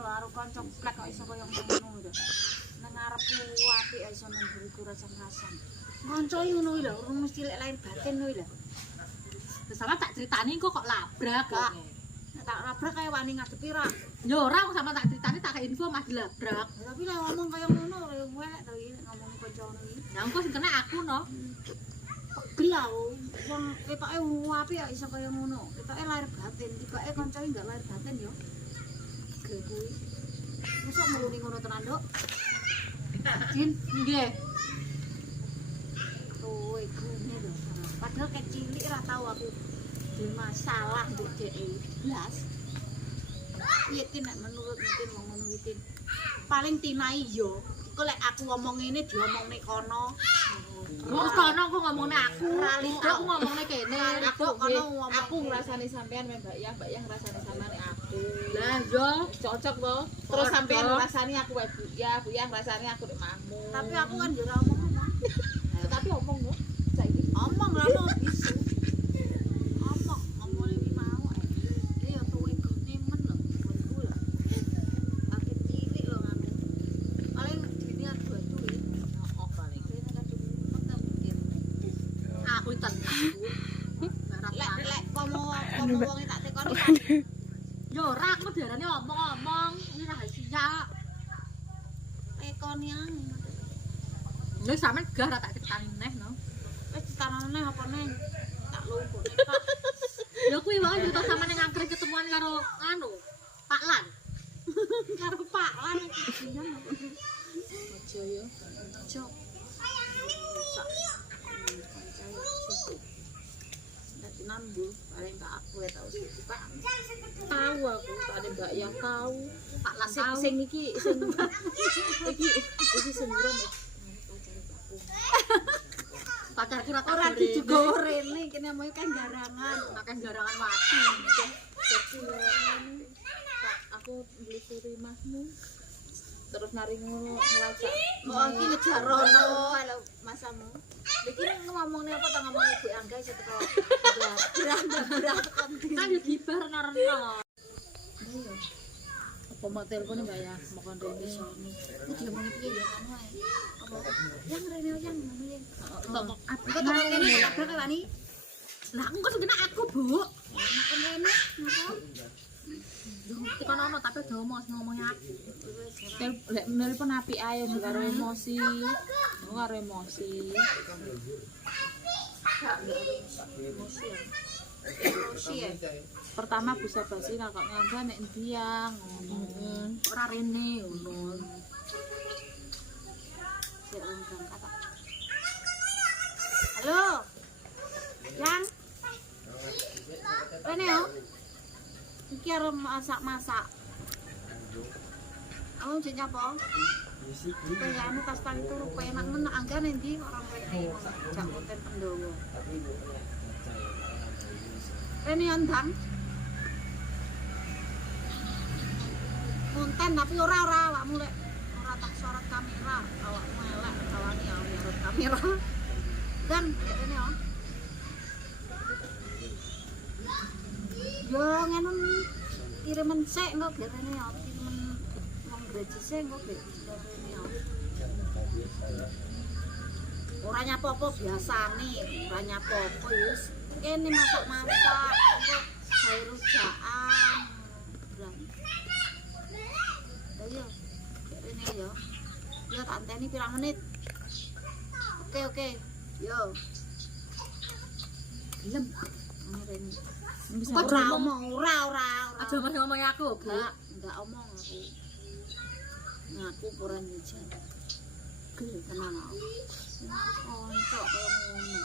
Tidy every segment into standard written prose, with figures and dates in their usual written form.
lho karo kanca plek kok iso koyo ngono lho. Nang ngarepku apik iso nang buriku rasan-rasan. Kanca ngono lho, urung mesti lek lahir batin lho lho. Sama tak ceritani kok labrak kok. Nek tak labrak kaya wani ngadepi ra. Ya ora kok sama tak ceritani tak info mah dilabrak. Tapi lek ngomong kaya ngono kaya welek to iki ngomong kancane iki. Lah engko sing kena aku no. Pegel wong ketoke apik ya iso kaya ngono. Ketoke lahir batin, tibake kancane enggak lahir batin yo. Gel kuwi. Mosok muni ngono tenan, Dok? Jin, nggih. Tuh, gune lho. Padahal kecil ra tau aku di masalah mbek dhek blas. Iya Tin, nek menurut mungkin wong ngono iki paling tinai yo. Iku lek aku ngomong ngene diomongne kono. Terus kono aku ngomongne aku. Aku ngomongne kene. Aku ngrasani sampean Mbak Yang ngrasani sampean aku. Lah yo Cocok to. Terus sampean ngrasani aku wae Bu Ya ngrasani aku nek mahmu. Tapi aku kan yo ora omong-omong. Tapi omong lho. Saiki Omong lah mau bisu. Omong iki mau. Iki yo tuwe gone men lho, buatku lho. Aku cilik lho ngambil. Paling gini adu-adu iki. oh paling. Dene kadung metu mikir. aku tenang. Lek pomo wong tak tekoni. Yo ora aku diarani omong-omong, iki rahasia. Tekoni ae. Lha sampean gah ra tak ceritani neh no. Wis ditanane apa neng? Tak lupa nek Pak. Ya kuwi wae cerita sama ning angkring ketemuan karo anu, Pak Lan. Karo Pak Lan iki. Aja yo. Aja. Nek nambu paling tak aku ya tau sih Pak. Tahu aku, ada Mbak Yang tahu. Pak Lan Sing tahu. sing iki iki semuran ya. Pacarku ra tak Ora goreng. juga rene kene mau kan garangan. Makan garangan wati. Pak, aku nelusuri mahmu. Terus naringu ngelacak. Oh iki ngejar rono kalau masamu. Iki ngomongne apa ta ngomong Ibu Angga iso teko. Berat Kan yo gibar reno-reno. Iya. Apa mau telepon Mbak Ya? Mau kon rene. Iki dia mau piye ya anu ae. Apa? Yang rene yang ngono ya. Tok Aku toko kene kabeh wani. Lah aku kok ngene aku, Bu. Makan rene napa? Iki kono ono tapi do ngomongnya aku. Lek nelpon apik ae karo emosi. Karo emosi. Emosi ya. Pertama bisa basi lah kok ngangga nek endi yang ngono. Ora rene ngono. Sik undang kata. Halo. Yang. Rene yo. Iki arep masak-masak. Oh, sing nyapa? Kayak anu kastang itu penak men angga nanti orang rene jak konten Pendowo. Rene andang. Konten tapi ora awakmu lek ora tak sorot kamera, awakmu elek kawani ya sorot kamera. Dan rene yo. Yo ngono kiriman sik engko rene yo, kiriman wong grejese engko rene yo. Ora nyapo-apa biasane, ora nyapo-apa wis. Kene masak-masak, engko gawe rujakan. Ayo. Rene yo. Yo tak anteni pirang menit. Oke. Yo. Gelem. Rene. Bisa Kok ora omong, ora. Aja mas ngomongnya aku, Bu. Enggak omong aku. Ngaku ora nyejan. Gel tenan aku. Oncok kaya ngono.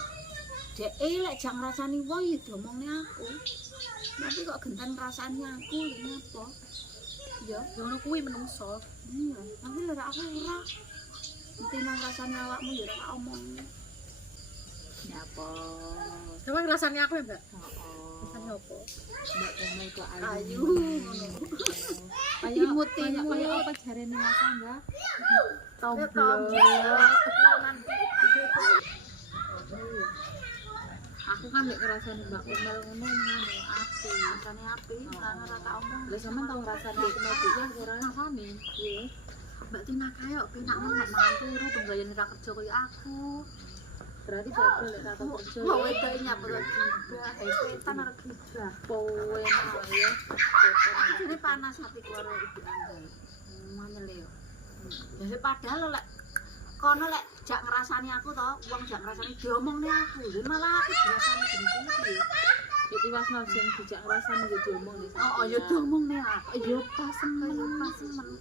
Dek lek jang ngrasani wong ya diomongne aku. Tapi kok genten ngrasani aku lho nyapa? Ya, Ngono kuwi menungso. iya. Tapi lek aku ora. Mesti nang ngrasani awakmu ya ora omong. nyapa. Coba rasanya aku ya, Mbak. Heeh. Rasanya apa? Mbak Kono ke Ayu ayu. ngono. Kayak Imut-imut. kayak apa jarene Mas Angga? Tombol. Aku kan nek ngrasani Mbak Kumel ngono ngene aku. Rasane apik, ana ora tak omong. Lah sampean tau ngrasani aku mau iki aku ora ngrasani. Piye? Mbak Tina kayak penak nek mangan turu penggaweane ra kerja koyo aku. Berarti badhe lek tak kerja. Kok wedok nyapa kok gibah, setan arep gibah. Powe ya. Jadi panas hatiku karo ibu Angga. Manyel yo. Jadi padahal lek kono lek jak ngrasani aku to, wong jak ngrasani diomongne aku. Lha malah aku dirasani jenengku piye? Ya tiwasno sing dijak ngrasani yo diomong nih. Oh, ya diomongne aku. Ya pas men.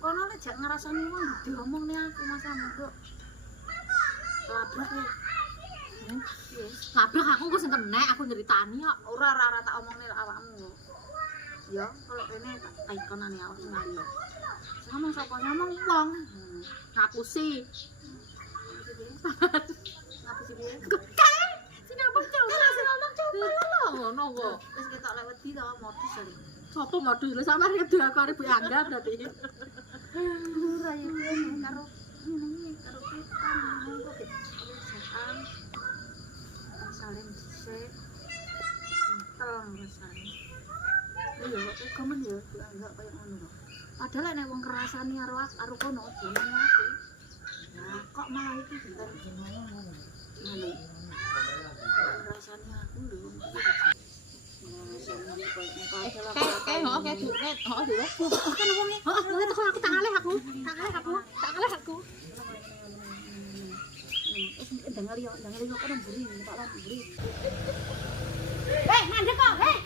Kono lek jak ngrasani wong diomongne aku masa monggo. Labrak ya. Yes. Labrak aku kok sing kenek aku nyeritani kok. Ora tak omongne awakmu. Ya, kalau kene tak ikonane awak ngali. Ngomong sapa ngomong wong. Ngapusi. Ngapa sih piye? Sing ngomong coba, sing ngomong coba lho ngono kok. Wis ketok lek wedi to modus ali. Sopo modus lho sampe redo aku arep Angga berarti. Ora ya piye karo ngene karo kita monggo ke perusahaan. Saling dhisik. Tolong rasane. Iya, kok komen ya enggak kaya ngono kok. Padahal nek wong ngrasani karo kono jenenge aku. Nah, kok malah iki bentar jenenge ngono. Ngono. Ngrasani aku lho. Oke, duit. Oh, duit. Kan wonge. Heeh, aku tak ngalih aku. Dengar yo kok mburi, tak lan mburi. Mandek kok, mandek.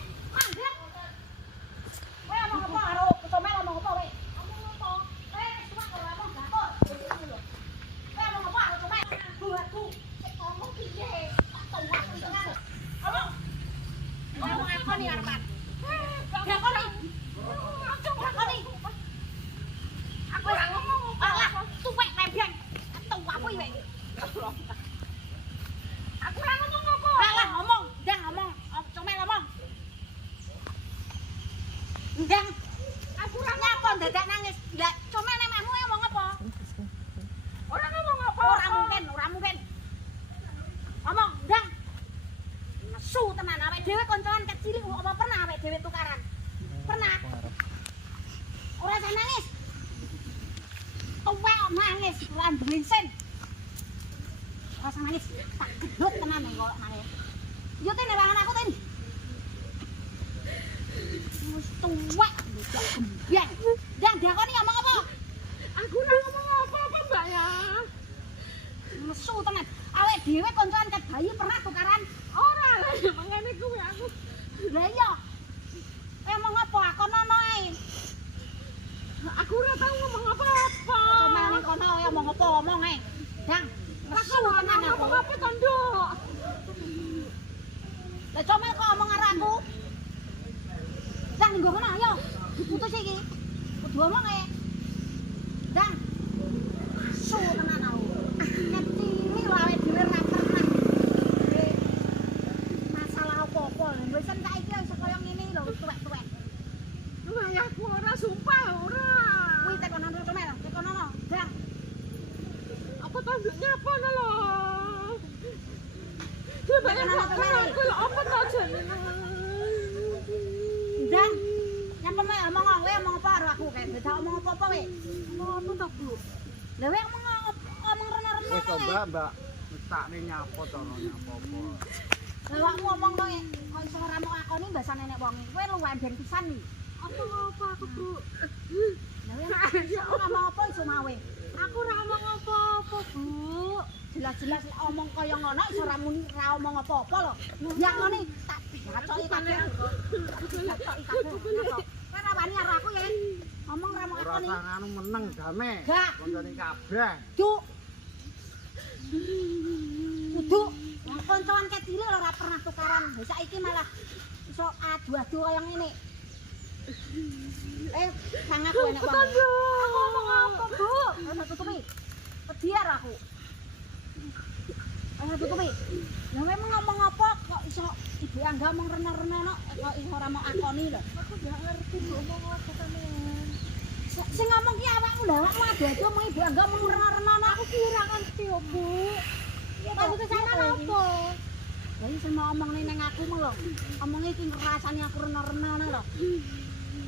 Kowe ngomong apa karo Comel ngomong apa kowe? Ngomong apa? Kowe cuma karo ngomong gator. Kowe ngomong apa karo Comel? Buatku. Ngomong piye? Tak tahu aku dengar. Ngomong. Ngomong apa nih arepan? Gator nih. Gator nih. Aku ora ngomong apa. Alah, tuwek nebeng. Tahu apa iki, Wek? Aku ora ngomong apa. Alah, ngomong. Ndang ngomong. Comel ngomong. Ndang. Aku ora nyapa dadak nangis. Lah, Comel nek mehmu ngomong apa? Ora ngomong apa. Ora mungkin. Ngomong, Ndang. Nesu tenan awake dhewe kancan kecil apa pernah awake dhewe tukaran? Pernah. Ora usah nangis. Tuwek kok nangis, ora bensin. Ora usah nangis. Tak gedhut tenan nek kok nangis. Yo ten nerangan aku ten. Wis tuwek ndak gembyang. Ndang dakoni ngomong apa? Aku ora ngomong apa-apa, Mbak ya. Nesu tenan. Awake dhewe kancan ket bayi pernah tukaran? Ora lah ya mangane kuwi aku. Lah iya. Ngomong apa? Aku nono ae. Aku ora tau ngomong apa-apa. Comel ning kono ngomong apa ngomong ae. Dang. Nesu tenan aku. Apa to, Nduk? Lah Comel kok ngomong karo aku. Dang ning kono ayo. Diputus iki. Kudu ngomong ae. Dang. Nesu tenan aku. Nek cilik wae dhewe ra pernah. Masalah apa-apa. Wis entek iki wis kaya ngene lho tuwek-tuwek. Wah, aku ora sumpah ora. Kuwi tekono Comel, tekono no. Dang. Apa to Nduk nyapa lho. Coba ya aku lho apa to jenenge. Dang. Nyapa me ngomong ngomong apa karo aku kae. Beda ngomong apa-apa kowe. Ngono to, Bu. Lah kowe ngomong rene-rene. Wis coba, Mbak. Wis takne nyapa to nyapa apa. Lah awakmu ngomong kowe kok iso ora mok akoni mbasane nek wong. Kowe luwih ben pisan iki. Apa aku, Bu? Lah kowe ngomong apa iso mawe? Aku ora ngomong apa-apa, Bu. Jelas-jelas omong kaya ngono iso ora muni ra omong apa-apa lho. Ya ngene tak bacoki kabeh. Bacoki kabeh. Kowe ora wani karo aku ya. Ngomong ra mok Ora akoni. usah nganu meneng jame. Gak. Koncone kabeh. Duk. Kudu wong kancan kecil ora pernah tukaran. Lah saiki malah iso adu-adu kaya ngene. Sang aku enek wong. Aku ngomong apa, Bu? Ana tutupi. Pediar aku. Ana tutupi. Lah kowe ngomong apa kok iso Ibu Angga ngomong rene-rene kok iso ora mau akoni lho. Aku gak ngerti ngomong apa sampean. Sing ngomong ki awakmu lho, awakmu adu-adu ngomong Ibu Angga ngomong rene-rene Aku kira ngerti, Bu. Maksudnya sampean apa? Jadi semua omong ning aku lho. Omongnya iki ngrasani aku rena-rena lho.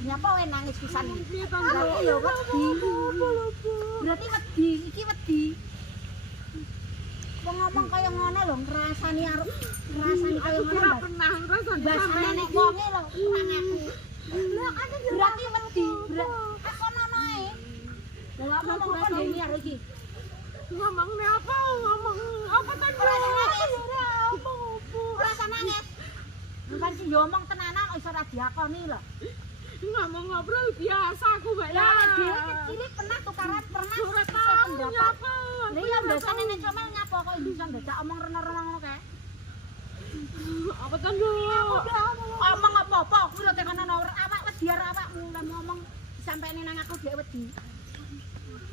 Nyapa wae nangis pisan iki. Berarti ya wedi. Berarti wedi, iki wedi. Wong ngomong kaya ngono lho, ngrasani kaya ngono. Pernah ngrasani Basane nek wonge lho, kurang aku. Berarti wedi, aku ngono ae. Lah ngomong apa dene arek iki? ngomongnya apa? Ngomong apa tadi? Rasa nangis. Bukan sih ngomong tenanan iso ora diakoni lho. Ngomong ngobrol biasa aku mbak ya. Lah dhewe cilik pernah tukaran pernah Ora sesuk tahu pendapat. nyapa. Lah iya biasane nek comel nyapa kok bisa dadak omong rena-rena ngono kae. Apa tadi? Omong apa-apa kuwi lho tekan ana awak wedi karo awakmu lan ngomong disampaini nang aku dhek wedi.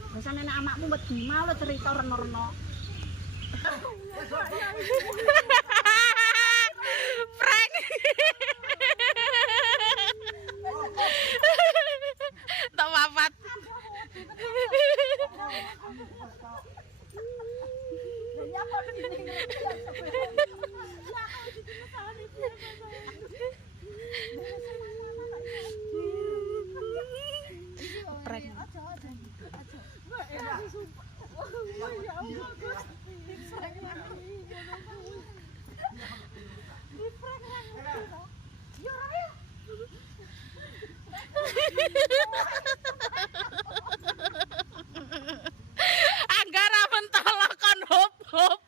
Biasane nek amakmu wedi mau lho cerita rena-rena. Prank. Tak papat. Anggara mentolok kon hop-hop.